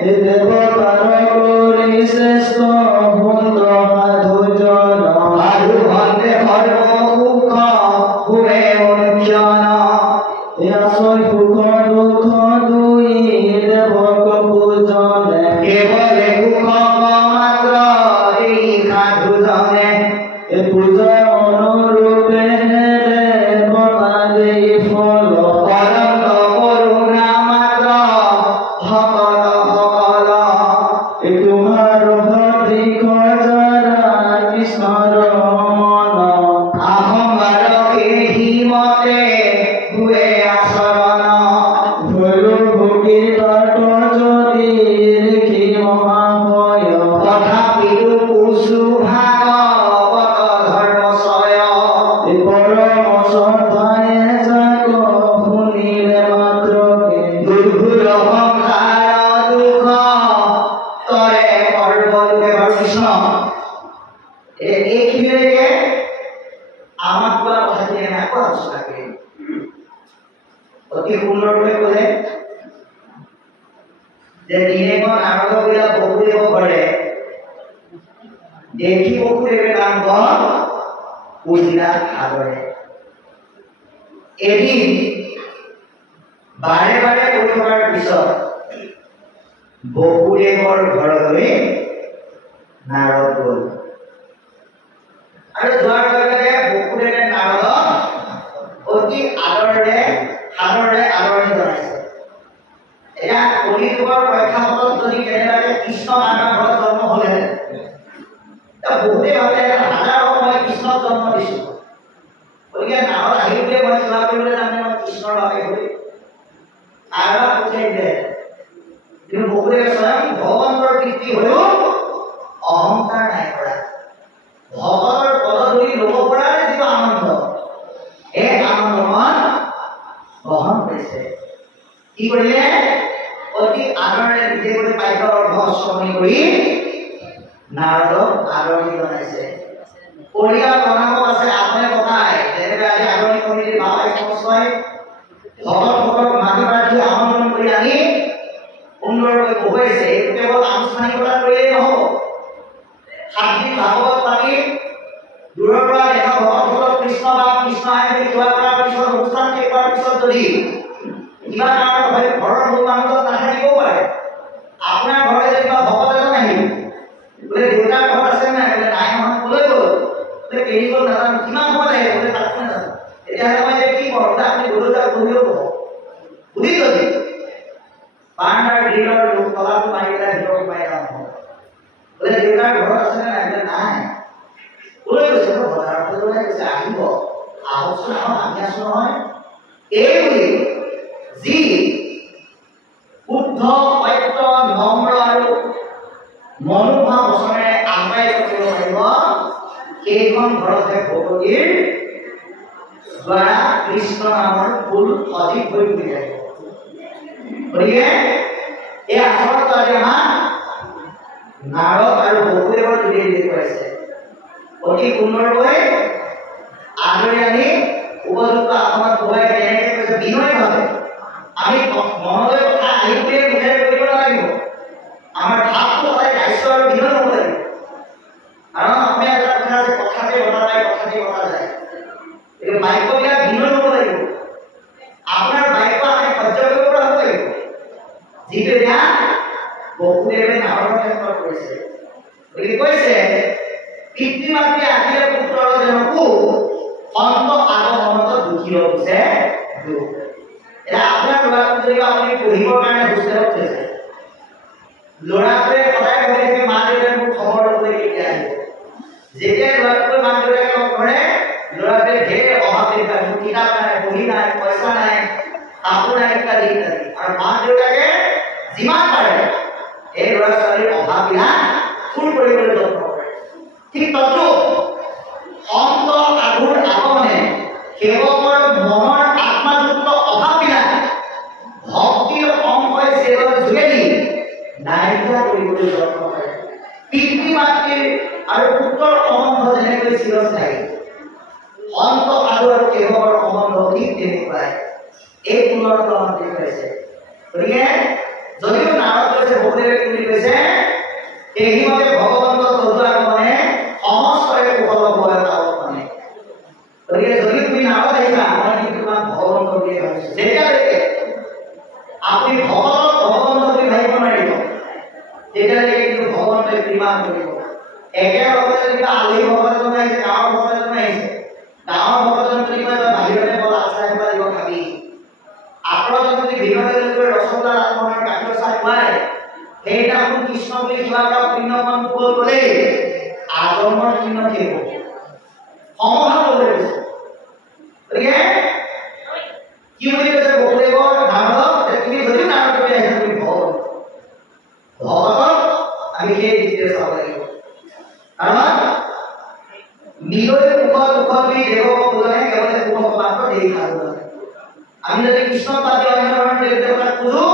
দেৱতাৰ কৰি শ্ৰেষ্ঠ সুন্দৰ সাধুজন সাধু ভন্তে সৰ্বসুখ ভুৱে অনুক্ষণ আছয় সুখ দুখ দুই দেৱক পূজনে কেৱলে সুখ মাত্ৰ এই সাধুজনে পূজা অনুৰূপে দেৱতা দেই ফল অনন্ত কৰোণা মাত্ৰ ভকত সকল তোমাৰ সঠিক যাৰা কৃষ্ণৰ মন আহংকাৰ কেহি মতে ভুৱে আচৰণ ভৈলো ভোগী তাত যদি দেখি মহাশয় তথাপিতো কুচু ভাগৱত ধৰ্মচয় পৰম শ্ৰদ্ধায়ে যাক শুনিলে মাত্ৰকে দুৰ্ঘুৰ সংসাৰ দুখ তৰে সৰ্বলোকে বাৰু কৃষ্ণ এইখিনিলৈকে আমাক কোৱা কথাখিনি আমি আকৌ আলোচনা কৰিম অতি সুন্দৰকৈ ক'লে যে দিনেখন নাৰদ বোলা বসুদেৱ ঘৰে দেখি বসুদেৱে নাম উজিলা সাগৰে এদিন বাৰে বাৰে কৈ থকাৰ পিছত বসুদেৱৰ ঘৰলৈ নাৰদ গ'ল আৰু যোৱাৰ লগে লগে বসুদেৱে নাৰদক অতি আদৰেৰে আদৰণি জনাইছে এতিয়া কলিযুগৰ প্ৰেক্ষাপটত যদি কেনেবাকৈ কৃষ্ণ নামৰ ঘৰত জন্ম হ'লেহেঁতেন বহুতেই ভাবে হাজাৰ মই কৃষ্ণক জন্ম দিছোঁ গতিকে নাৰদ আহি বুলিয়ে মই সেৱা কৰিবলৈ যাম মই কৃষ্ণৰ বাবে হৈ আৰু পঠিয়াই দিলে কিন্তু বসুদেৱে স্বয়ং ভগৱন্তৰ পিতৃ হৈও অহংকাৰ নাই কৰা ভগৱতৰ পদধূলি ল'ব পৰাৰ যিমান কি কৰিলে অতি আদৰেৰে নিজে কৰি পাইকৰ অৰ্ধশ্ৰৱণী কৰি নাৰদক আদৰণি জনাইছে পৰিয়াল বনাব আছে আপুনি কথাই যেনেকৈ আজি আদৰণি কমিটিৰ বাবাই কষ্টই ভকতক মাটি পাতি আমন্ত্ৰণ কৰি আনি সুন্দৰকৈ বহুৱাইছে এইটো কেৱল আনুষ্ঠানিকতা কৰিলেই নহ'ব সাতদিন ভাগৱত পাতি দূৰৰ পৰা দেখা ভকতসকলক কৃষ্ণ বা কৃষ্ণ আহি সেৱা কৰাৰ পিছত অনুষ্ঠান শেষ হোৱাৰ পিছত যদি কিবা কাৰণত হয় ঘৰৰ মূল মানুহজন নাথাকিবও পাৰে আপোনাৰ ঘৰলৈ যদি কিবা ভকত এজন আহিল বোলে দেউতাৰ ঘৰত আছে নাই বোলে নাই নহয় ক'লৈ গ'ল বোলে কেৰি গ'ল নাজানো কিমান সময় আহে বোলে তাত নাজানো তেতিয়াহ'লে মই যে কি কৰোঁ আপুনি গ'লেও তাক বহিও ক'ব বুজি যদি বাৰাণ্ডাৰ গ্ৰিলৰ তলাটো মাৰি পেলাই ভিতৰত সোমাই যাওঁ বোলে দেউতাৰ ঘৰত আছে নে নাই বোলে নাই ক'লৈ গৈছে বজাৰৰ ফালে গৈছে আহিব আহকচোন আমি আছো নহয় এই বুলি যি শুদ্ধ সত্য নম্ৰ আৰু মনোভাৱ বচনেৰে আগুৱাই কৰিব পাৰিব সেইখন ঘৰতহে ভগৱতীৰ দ্বাৰা কৃষ্ণ নামৰ ফুল অধিক হৈ উঠি যায় গতিকে এই আচৰণটো আজি আমাক নাৰদ আৰু বসুদেৱৰ যোগেদি দেখুৱাইছে অতি সুন্দৰকৈ আদৰি আনি উপযুক্ত আসনত বহাই কেনেকৈ কৈছে বিনয়ভাৱে আমি মনলৈ কথা আহিলে বুজাই কৰিব নালাগিব আমাৰ ভাৱটো সদায় দায়িত্ব আৰু বিনয় হ'ব লাগিব কাৰণ অসমীয়া এটা কথা আছে কথাতে বতা যায় কথাতে বতা যায় এই বাক্যবিলাক বিনয় হ'ব লাগিব আপোনাৰ বাক্য আমি সহ্য কৰিব পৰা হ'ব লাগিব যিটো এতিয়া বসুদেৱে নাৰদৰ ক্ষেত্ৰত কৰিছে গতিকে কৈছে পিতৃ মাতৃ আহিলে পুত্ৰৰ জনকো অন্ত আগমনত দুখী হৈছে দুখ এতিয়া আপোনাৰ ল'ৰাটোক যদি আপুনি পঢ়িবৰ কাৰণে হোষ্টেলত থৈছে ল'ৰাটোৱে সদায় ভাবি থাকে মা দেউতাই মোক খবৰ ল'বলৈ কেতিয়া আহিব যেতিয়া ল'ৰাটোৱে মাক দেউতাকে লগ ধৰে ল'ৰাটোৱে ঢেৰ অভাৱ দেখুৱাই মোৰ কিতাপ নাই বহি নাই পইচা নাই কাপোৰ নাই ইত্যাদি ইত্যাদি আৰু মাক দেউতাকে যিমান পাৰে এই ল'ৰা ছোৱালীৰ অভাৱবিলাক পূৰ কৰিবলৈ যত্ন কৰে ঠিক তদ্ৰূপ অন্ত আগুৰ আগমনে সেৱকৰ মনৰ আত্মাযুক্ত অভাৱবিলাক ভক্তিৰ অংশই সেৱাৰ যোগেদি নাইকিয়া কৰিবলৈ যত্ন কৰে পিতৃ মাতৃৰ আৰু পুত্ৰৰ সম্বন্ধ যেনেকৈ চিৰস্থায়ী অন্ত আগুৰ আৰু সেৱকৰ সম্বন্ধ ঠিক তেনেকুৱাই এই পুনৰটো আমাক দেখুৱাইছে গতিকে যদিও নাৰদ কৈছে বসুদেৱে কি বুলি কৈছে সেইমতে ভগৱন্ত তদু আগমনে সমস্তৰে কুশল ভয় পাব মানে গতিকে যদি তুমি নাৰদ আহিছা মই কিন্তু তোমাক ভগৱন্ত বুলি ভাবিছো যেতিয়ালৈকে আপুনি ভগৱন্ত বুলি ভাবিব নোৱাৰিব তেতিয়ালৈকে কিন্তু ভগৱন্তই কৃপা কৰিব একেলগতে যদি আলহী ভগৱন্তজন আহিছে গাঁৱৰ ভগৱন্তজন আহিছে গাঁৱৰ ভগৱন্তজন যদি কয় বাহিৰতে বল আশ্ৰয় সেৱা দিব খাবি আপোনাৰ যদি বিনয়লৈ ৰসগোল্লা লালমোহনৰ গাখীৰ চাহ খুৱাই সেইদিনাখন কৃষ্ণ বুলি সেৱা কৰা পুণ্যকণ গ'ল গ'লেই আজন্মৰ চিহ্ন শেষ হ'ব সমভাৱ হ'বলৈ গৈছে গতিকে কি বুলি কৈছে বসুদেৱৰ নাৰদক তুমি যদিও নাৰদ কৰি আহিছা তুমি ভগৱতক আমি সেই দৃষ্টিৰে চাব লাগিব কাৰণ নিলৈ মুখত বুলি দেৱক পূজনে কেৱল মুখক মাত্ৰ দেৰি খাব আমি যদি কৃষ্ণ পাতি অন্য ধৰণৰ দেৱ দেৱতাক পূজো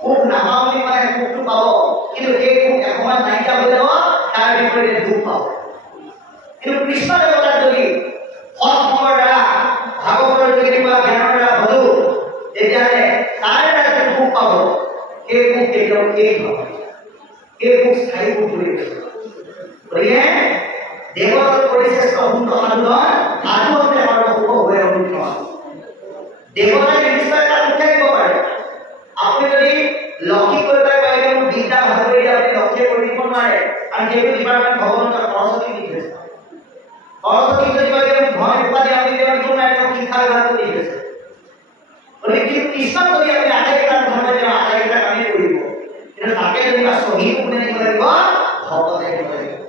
সুখ নাপাওঁ বুলি মানে সুখটো পাব কিন্তু সেই সুখ এসময়ত নাইকিয়া হৈ যাব তাৰ বিপৰীতে দুখ পাব কিন্তু কৃষ্ণ দেৱতাক যদি সৎসংগৰ দ্বাৰা ভাগৱতৰ যোগেদি বা জ্ঞানৰ দ্বাৰা ভজো তেতিয়াহ'লে তাৰ দ্বাৰা যিটো সুখ পাব সেই সুখ কেতিয়াও শেষ নহয় সেই সুখ স্থায়ী সুখ বুলি কৈছে গতিকে দেৱতাৰ পৰিশ্ৰেষ্ঠ সুন্দৰ সাধুজন সাধুতে সৰ্বসুখ হৈ অনুষ্ঠিত দেৱতাই নিশ্চয় এটা সুখ থাকিব পাৰে আপুনি যদি লক্ষী কৰিব পাৰিলে মোৰ বিদ্যা ভাল কৰি দিয়ে আপুনি লক্ষ্য কৰি দিব নোৱাৰে আৰু সেইটো ডিপাৰ্টমেণ্ট ভগৱন্তৰ সৰস্বতী দি থৈছে সৰস্বতী যদি কয় ধন উপাধি আপুনি দিব নোৱাৰে তেওঁ শিক্ষা বিভাগটো দি থৈছে গতিকে কৃষ্ণক যদি আপুনি আটাইকেইটা ধৰ্ম তেওঁ আটাইকেইটা কামেই কৰিব কিন্তু তাকে যদি চহী কোনে দিব লাগিব ভগৱতে দিব লাগিব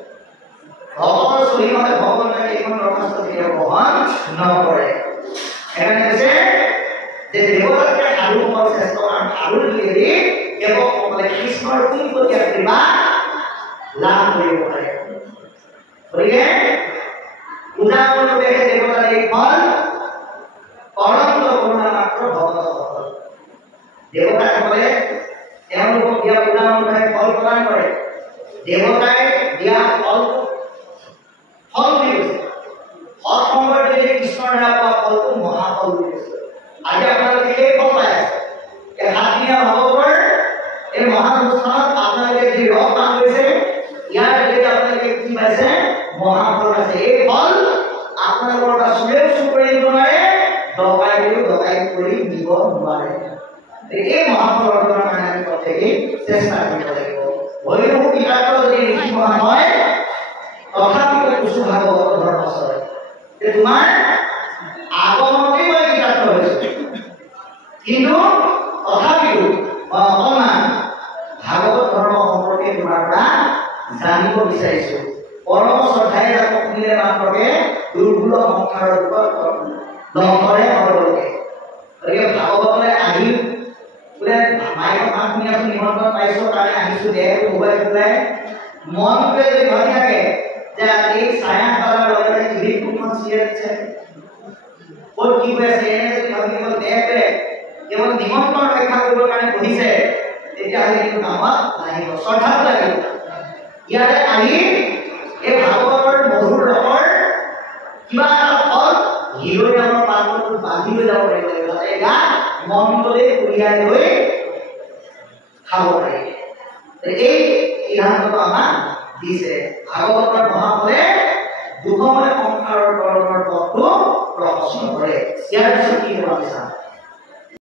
ভগৱতৰ চহী মতে ভগৱন্তই এইখন দৰখাস্ত কেতিয়াও গ্ৰহণ নকৰে সেইকাৰণে কৈছে যে দেৱতাতকৈ সাধুসকল শ্ৰেষ্ঠ কাৰণ সাধুৰ যোগেদি সেৱকসকলে কৃষ্ণৰ পোনপটীয়া কৃপা লাভ কৰিব পাৰে গতিকে পূজা অনুদেশে দেৱতাৰ এই ফল অনন্ত কৰুণা মাত্ৰ ভগৱত দেৱতাই দিয়া ফলটো ফল বুলি কৈছে। ফল সম্পৰ্কে যে কৃষ্ণৰ দ্বাৰা পোৱা ফলটো মহাফল বুলি কৈছে। আজি আপোনালোকে সেই ফল পাই আছে। এই সাতদিনীয়া ভাগৱতৰ এই মহানুষ্ঠানত আপোনালোকে যি ৰস পান কৰিছে, ইয়াৰ যোগেদি আপোনালোকে কি পাইছে? মহাফল আছে। এই ফল আপোনালোকৰ পৰা চুৰেও চুৰ কৰি নিব নোৱাৰে, ডকাইতেও ডকাইত কৰি নিব নোৱাৰে। এই মহাফল অৰ্জনৰ কাৰণে আমি প্ৰত্যেকেই চেষ্টা কৰিব লাগিব। হৰিণু কিতাপত যদি লিখিব হয়, তথাপিতো কিছু ভাগৱত ধৰ্মচয় তোমাৰ আগমনতেই মই কিতাপটো হৈছোঁ, কিন্তু তথাপিতো অকণমান ভাগৱত ধৰ্ম সম্পৰ্কে তোমাৰ পৰা জানিব বিচাৰিছোঁ। পৰম শ্ৰদ্ধাৰে তাক শুনিলে মাত্ৰকে দুৰ্বল সংসাৰৰ ওপৰত দংশৰে হ'বলকে। গতিকে ভাগৱতলৈ আহি বোলে মাইকৰ মাত শুনি আছোঁ, নিমন্ত্ৰণ পাইছোঁ কাৰণে আহিছোঁ, দেহটো মোবাইল পেলাই মনটোৱে যদি ভাবি থাকে যে এই চাৰে 8 বজাৰ লগে লগে টিভিত কোনখন চিৰিয়েল দিছে, ক'ত কি হৈ আছে, এনে যদি ভাবি কেৱল দেহটোৱে কেৱল নিমন্ত্ৰণ ৰক্ষা কৰিবৰ কাৰণে বহিছে, তেতিয়াহ'লে কিন্তু কামত নাহিব, শ্ৰদ্ধাও লাগিব। ইয়াতে আহি এই ভাগৱতৰ মধুৰ ৰসৰ কিবা এটা ফল হিৰৈ নামৰ পাত্ৰটো বান্ধি লৈ যাব লাগিব, যাতে এয়া মনটোলৈ উলিয়াই লৈ খাব পাৰি। এই সিদ্ধান্তটো আমাক দিছে। ভাগৱতৰ মহাফলে দুখময় সংসাৰৰ তৰণৰ পথটো প্ৰশ্ন কৰে। ইয়াৰ পিছত কি হ'ব আমি চাম।